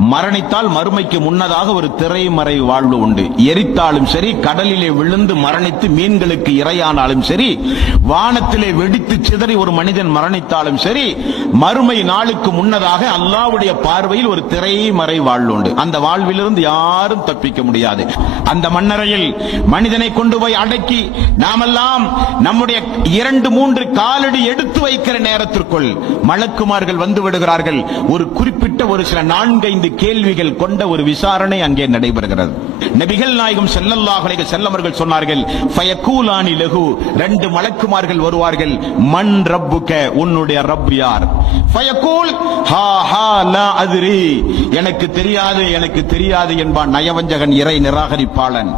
மரணித்தால் மறுமைக்கு முன்னதாக ஒரு திரைமறை வாழ்வு உண்டு. எரித்தாலும் சரி கடலிலே விழுந்து மரணித்து மீன்களுக்கு இரையானாலும் சரி வானத்திலே வெடித்து சிதறி ஒரு மனிதன் மரணித்தாலும் சரி மறுமை நாளுக்கு முன்னதாக அல்லாவுடைய பார்வையில் ஒரு திரைமறை வாழ்வு உண்டு. அந்த வாழ்விலிருந்து யாரும் தப்பிக்க முடியாது. அந்த மன்னரையில் மனிதனை கொண்டு போய் அடக்கி நாமெல்லாம் நம்முடைய இரண்டு மூன்று காலடி எடுத்து வைக்கிற நேரத்திற்குள் மலக்குமார்கள் வந்து விடுகிறார்கள். ஒரு குறிப்பிட்ட ஒரு சில நான்கைந்து ஐந்து கேள்விகள் கொண்ட ஒரு விசாரணை அங்கே நடைபெறுகிறது. நபிகள் நாயகம் செல்லல்லாஹலை அலைஹி செல்லவர்கள் சொன்னார்கள் ஃபயகூலானி லகு ரெண்டு மலக்குமார்கள் வருவார்கள் மண் ரப்புக்க உன்னுடைய ரப் யார்? ஃபயகூல். ஹா ஹா லா அதிரி. எனக்கு தெரியாது எனக்கு தெரியாது என்பான் நயவஞ்சகன் இறை நிராகரிப்பாளன்.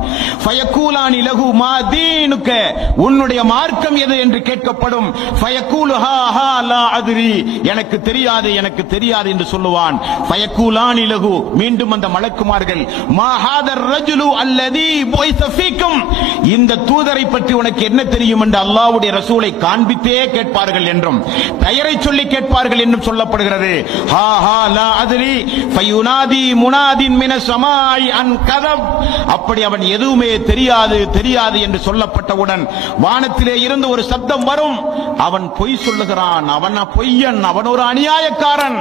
ஃபயகூலானி லகு மா தீனுக்க. உன்னுடைய மார்க்கம் எது? என்று கேட்கப்படும். ஃபயகூல் ஹா ஹா லா அதிரி. எனக்கு தெரியாது எனக்கு தெரியாது என்று சொல்லுவான். ஃபயகூலானி லகு மீண்டும் அந்த மலக்குமார்கள் மாஹாதர் ரஜுலு அல்லதி புய்ஸ ஃபீக்கும். இந்த தூதரை பற்றி உனக்கு என்ன தெரியும் என்று அல்லாவுடைய ரசூலை காண்பித்தே கேட்பார்கள் என்றும் பெயரை சொல்லி கேட்பார்கள் என்றும் சொல்லப்படுகிறது. ஹா ஹா லா அதிரி ஃபயுனாதி முனாதின் மின சமாய் அன் கதப். அப்படி அவன் எதுவுமே தெரியாது தெரியாது என்று சொல்லப்பட்டவுடன் வானத்திலே இருந்து ஒரு சப்தம் வரும். அவன் பொய் சொல்லுகிறான் அவன் பொய்யன் அவன் ஒரு அநியாயக்காரன்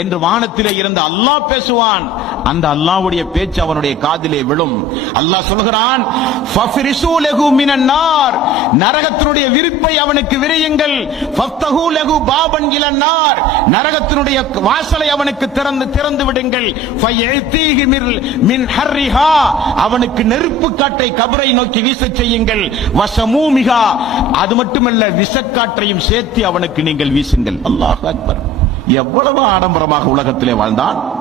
என்று வானத்திலே இருந்து அல்லாஹ் பேசுவான். அந்த அல்லாவுடைய பேச்சு அவனுடைய காதிலே விழும். அல்லாஹ் சொல்கிறான் நரகத்தினுடைய விரிப்பை அவனுக்கு விரியுங்கள். பாபன் இலன் நரகத்தினுடைய வாசலை அவனுக்கு திறந்து திறந்து விடுங்கள். அவனுக்கு நெருப்பு காட்டை கபரை நோக்கி வீச செய்யுங்கள். வசமூமிகா அது மட்டுமல்ல விசக்காற்றையும் சேர்த்து அவனுக்கு நீங்கள் வீசுங்கள். அல்லாஹ் அக்பர். எவ்வளவு ஆடம்பரமாக உலகத்திலே வாழ்ந்தான்.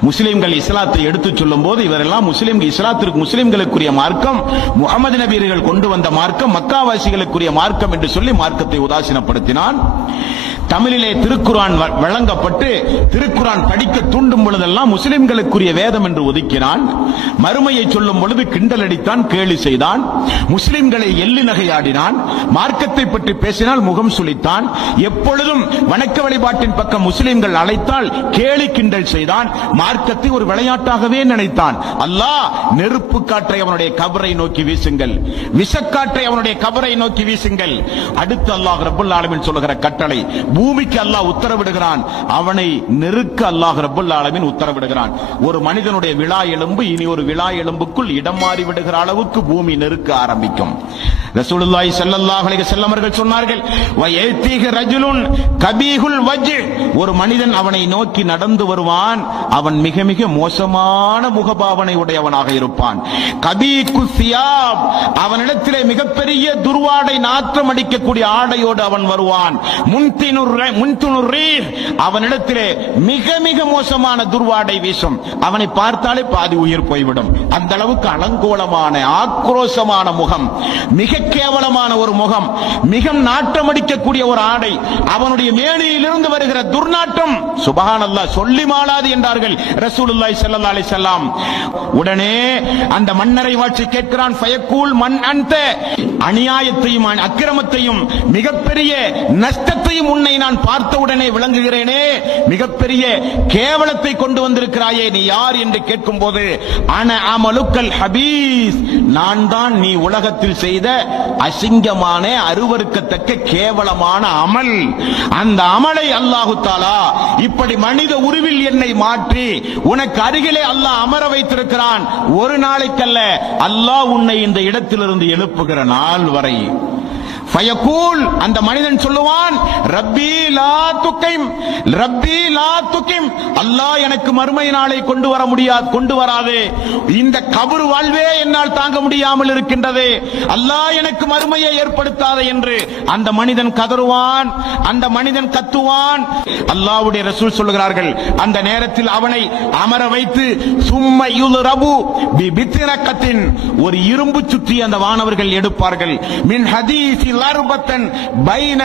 முஸ்லிம்கள் இஸ்லாத்தை எடுத்துச் சொல்லும் போது இவரெல்லாம் முஸ்லிம் இஸ்லாத்திற்கு முஸ்லிம்களுக்குரிய மார்க்கம் முகமது நபீர்கள் கொண்டு வந்த மார்க்கம் மக்காவாசிகளுக்குரிய மார்க்கம் என்று சொல்லி மார்க்கத்தை உதாசீனப்படுத்தினான். தமிழிலே திருக்குரான் வ- வழங்கப்பட்டு திருக்குரான் படிக்க தூண்டும் பொழுதெல்லாம் முஸ்லிம்களுக்குரிய வேதம் என்று ஒதுக்கினான். மறுமையை சொல்லும் பொழுது கிண்டல் அடித்தான் கேலி செய்தான். முஸ்லிம்களை எள்ளி நகையாடினான். மார்க்கத்தை பற்றி பேசினால் முகம் சுளித்தான். எப்பொழுதும் வணக்க வழிபாட்டின் பக்கம் முஸ்லிம்கள் அழைத்தால் கேலி கிண்டல் செய்தான். மார்க்கத்தை ஒரு விளையாட்டாகவே நினைத்தான். அல்லாஹ் நெருப்பு காற்றை அவனுடைய கபரை நோக்கி வீசுங்கள். விஷக்காற்றை அவனுடைய கபரை நோக்கி வீசுங்கள். அடுத்து அல்லாஹ் ரப்பல் ஆலமீன் சொல்லுகிற கட்டளை பூமிக்கு அல்லாஹ் உத்தரவிடுகிறான். அவனை நெருக்க அல்லாஹ் ரபுல் ஆலமின் உத்தரவிடுகிறான். ஒரு மனிதனுடைய விழா எலும்பு இனி ஒரு விழா எலும்புக்குள் இடம் மாறி விடுகிற அளவுக்கு பூமி நெருக்க ஆரம்பிக்கும். ரசூலுல்லாஹி ஸல்லல்லாஹு அலைஹி வஸல்லம் அவர்கள் சொன்னார்கள் வயத்தீக ரஜுலுன் கபீஹுல் வஜ் ஒரு மனிதன் அவனை நோக்கி நடந்து வருவான் அவன் மிக மிக மோசமான முகபாவனை உடையவனாக இருப்பான். கபீகு சியாப் அவனிடத்திலே மிகப்பெரிய துர்வாடை நாற்றம் அடிக்கக்கூடிய ஆடையோடு அவன் வருவான். முன்தினுர் முன்துனுர் ரீஹ் அவனிடத்திலே மிக மிக மோசமான துர்வாடை வீசும். அவனை பார்த்தாலே பாதி உயிர் போய்விடும். அந்த அளவுக்கு அலங்கோலமான ஆக்ரோஷமான முகம். மிக கேவலமான ஒரு முகம் மிக நாட்டமடிக்கக்கூடிய ஒரு ஆடை அவனுடைய மேனியிலிருந்து வருகிற துர்நாற்றம். அல்லா சொல்லி மாளாது என்றார்கள் ரசூலுல்லாய் ஸல்லல்லாஹு அலி செல்லாம் உடனே அந்த மன்னரை வாட்சி கேட்கிறான் பயக்கூல் மண் அந்த அநியாயத்தையும் அக்கிரமத்தையும் மிகப்பெரிய நஷ்டத்தையும் உன்னை நான் பார்த்த உடனே விளங்குகிறேனே. மிகப்பெரிய கேவலத்தை கொண்டு வந்திருக்கிறாயே நீ யார் என்று கேட்கும் போது அன அமலுக்கல் ஹபீஸ். நான் தான் நீ உலகத்தில் செய்த அசிங்கமான அருவருக்கத்தக்க கேவலமான அமல். அந்த அமலை அல்லாஹு தாலா இப்படி மனித உருவில் என்னை மாற்றி உனக்கு அருகிலே அல்லாஹ் அமர வைத்திருக்கிறான். ஒரு நாளைக்கல்ல அல்லாஹ் உன்னை இந்த இடத்திலிருந்து எழுப்புகிற நாள் வரை ஃபயகூல் அந்த மனிதன் சொல்லுவான் ரப்பி லா துகைம் ரப்பி லா துகிம் அல்லாஹ் எனக்கு மறுமை நாளை கொண்டு வர முடியாது கொண்டு வராதே. இந்த கபரு வாழ்வே என்னால் தாங்க முடியாமல் இருக்கின்றதே. அல்லாஹ் எனக்கு மறுமையை ஏற்படுத்தாதே என்று அந்த மனிதன் கதறுவான் அந்த மனிதன் கத்துவான். அல்லாஹ்வுடைய ரசூல் சொல்லுகிறார்கள் அந்த நேரத்தில் அவனை அமர வைத்து சும்ம யுல்ரபு பி பித்திரக்கத்தின் ஒரு இரும்பு சுற்றி அந்த வானவர்கள் எடுப்பார்கள். மின் ஹதீஸில் லர்பத்தன் பைன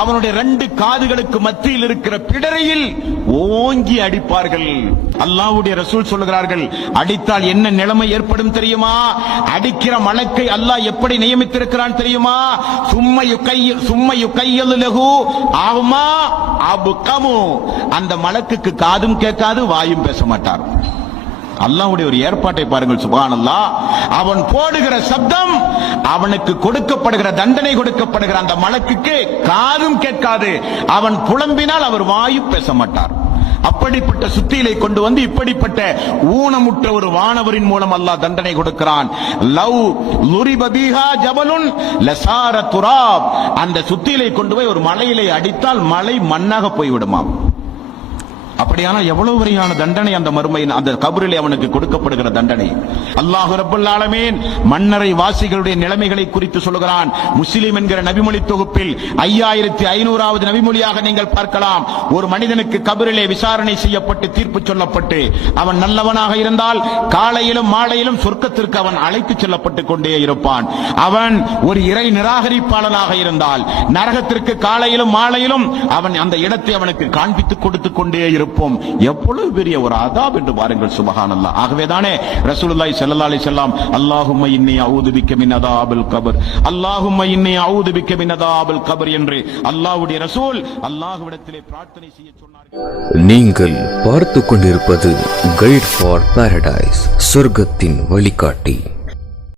அவனுடைய ரெண்டு காதுகளுக்கு மத்தியில் இருக்கிற பிடரையில் ஓங்கி அடிப்பார்கள். அல்லாவுடைய ரசூல் சொல்லுகிறார்கள் அடித்தால் என்ன நிலைமை ஏற்படும் தெரியுமா? அடிக்கிற மலக்கை அல்லாஹ் எப்படி நியமித்திருக்கிறான் தெரியுமா? சும்மா யுக்கைய சும்மையு யுக்கையல் லகு ஆகுமா? அபுகமு அந்த மலக்குக்கு காதும் கேட்காது வாயும் பேச மாட்டார். அல்லாவுடைய ஒரு ஏற்பாட்டை பாருங்கள் சுபஹானல்லாஹ் அவன் போடுகிற சப்தம் அவனுக்கு கொடுக்கப்படுகிற தண்டனை கொடுக்கப்படுகிற அந்த மலக்குக்கு காதும் கேட்காது. அவன் புலம்பினால் அவர் வாயு பேச மாட்டார். அப்படிப்பட்ட சுத்தியிலை கொண்டு வந்து இப்படிப்பட்ட ஊனமுற்ற ஒரு வானவரின் மூலம் அல்லாஹ் தண்டனை கொடுக்கிறான். லவ் லுரிப ஜபலுன் லசார துராப். அந்த சுத்தியிலை கொண்டு போய் ஒரு மலையிலே அடித்தால் மலை மண்ணாக போய்விடுமாம். அப்படியான எவ்வளவு வரையான தண்டனை அந்த மறுமையின் அந்த கபரிலே அவனுக்கு கொடுக்கப்படுகிற தண்டனை? அல்லாஹு ரப்பல் ஆலமீன் மன்னரை வாசிகளுடைய நிலைமைகளை குறித்து சொல்லுகிறான். முஸ்லிம் என்கிற நபிமொழி தொகுப்பில் ஐயாயிரத்தி ஐநூறாவது நபிமொழியாக நீங்கள் பார்க்கலாம். ஒரு மனிதனுக்கு கபரிலே விசாரணை செய்யப்பட்டு தீர்ப்பு சொல்லப்பட்டு அவன் நல்லவனாக இருந்தால் காலையிலும் மாலையிலும் சொர்க்கத்திற்கு அவன் அழைத்துச் செல்லப்பட்டு கொண்டே இருப்பான். அவன் ஒரு இறை நிராகரிப்பாளனாக இருந்தால் நரகத்திற்கு காலையிலும் மாலையிலும் அவன் அந்த இடத்தை அவனுக்கு காண்பித்துக் கொடுத்துக் கொண்டே இருப்பான். இருப்போம். எவ்வளவு பெரிய ஒரு அதாப் என்று பாருங்கள் சுபஹானல்லாஹ் ஆகவேதானே ரசூலுல்லாஹி ஸல்லல்லாஹு அலைஹி வஸல்லம் அல்லாஹும்ம இன்னி அஊது பிக்க மின் அதாபில் கபர். அல்லாஹும்ம இன்னி அஊது பிக்க மின் அதாபில் கபர் என்று அல்லாஹ்வுடைய ரசூல் அல்லாஹ்விடத்திலே பிரார்த்தனை செய்ய சொன்னார்கள். நீங்கள் பார்த்து கொண்டிருப்பது கைட் ஃபார் பாரடைஸ் சொர்க்கத்தின் வழிகாட்டி.